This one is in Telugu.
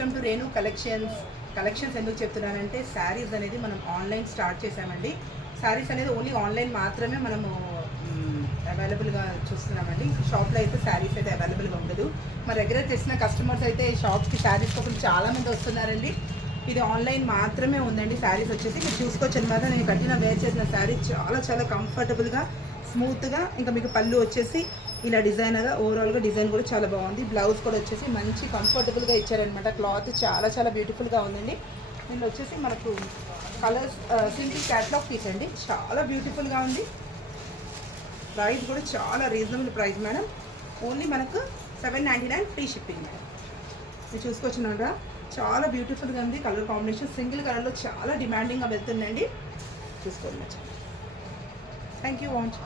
వెల్కమ్ టు రేణు కలెక్షన్స్ ఎందుకు చెప్తున్నానంటే శారీస్ అనేది మనం ఆన్లైన్ స్టార్ట్ చేసామండి. శారీస్ అనేది ఓన్లీ ఆన్లైన్ మాత్రమే మనము అవైలబుల్గా చూస్తున్నామండి. షాప్లో అయితే శారీస్ అయితే అవైలబుల్గా ఉండదు. మా రెగ్యులర్ చేసిన కస్టమర్స్ అయితే షాప్కి శారీస్ కోసం చాలామంది వస్తున్నారండి. ఇది ఆన్లైన్ మాత్రమే ఉందండి. శారీస్ వచ్చేసి మీరు చూసుకోవచ్చు అనమాట. నేను కట్టిన వేర్ చేసిన శారీ చాలా కంఫర్టబుల్గా స్మూత్గా, ఇంకా మీకు పళ్ళు వచ్చేసి ఇలా డిజైనర్గా ఓవరాల్గా డిజైన్ కూడా చాలా బాగుంది. బ్లౌజ్ కూడా వచ్చేసి మంచి కంఫర్టబుల్గా ఇచ్చారనమాట. క్లాత్ చాలా బ్యూటిఫుల్గా ఉందండి. దీనిలో వచ్చేసి మనకు కలర్స్ సింగిల్ క్యాట్లాగ్ పీస్ అండి. చాలా బ్యూటిఫుల్గా ఉంది. ప్రైస్ కూడా చాలా రీజనబుల్ ప్రైస్ మేడం. ఓన్లీ మనకు 799 ఫ్రీ షిప్పింగ్ మేడం. మీరు చూసుకొచ్చినారా, చాలా బ్యూటిఫుల్గా ఉంది. కలర్ కాంబినేషన్ సింగిల్ కలర్లో చాలా డిమాండింగ్గా వెళ్తుందండి. చూసుకోండి. Thank you వాంచ్.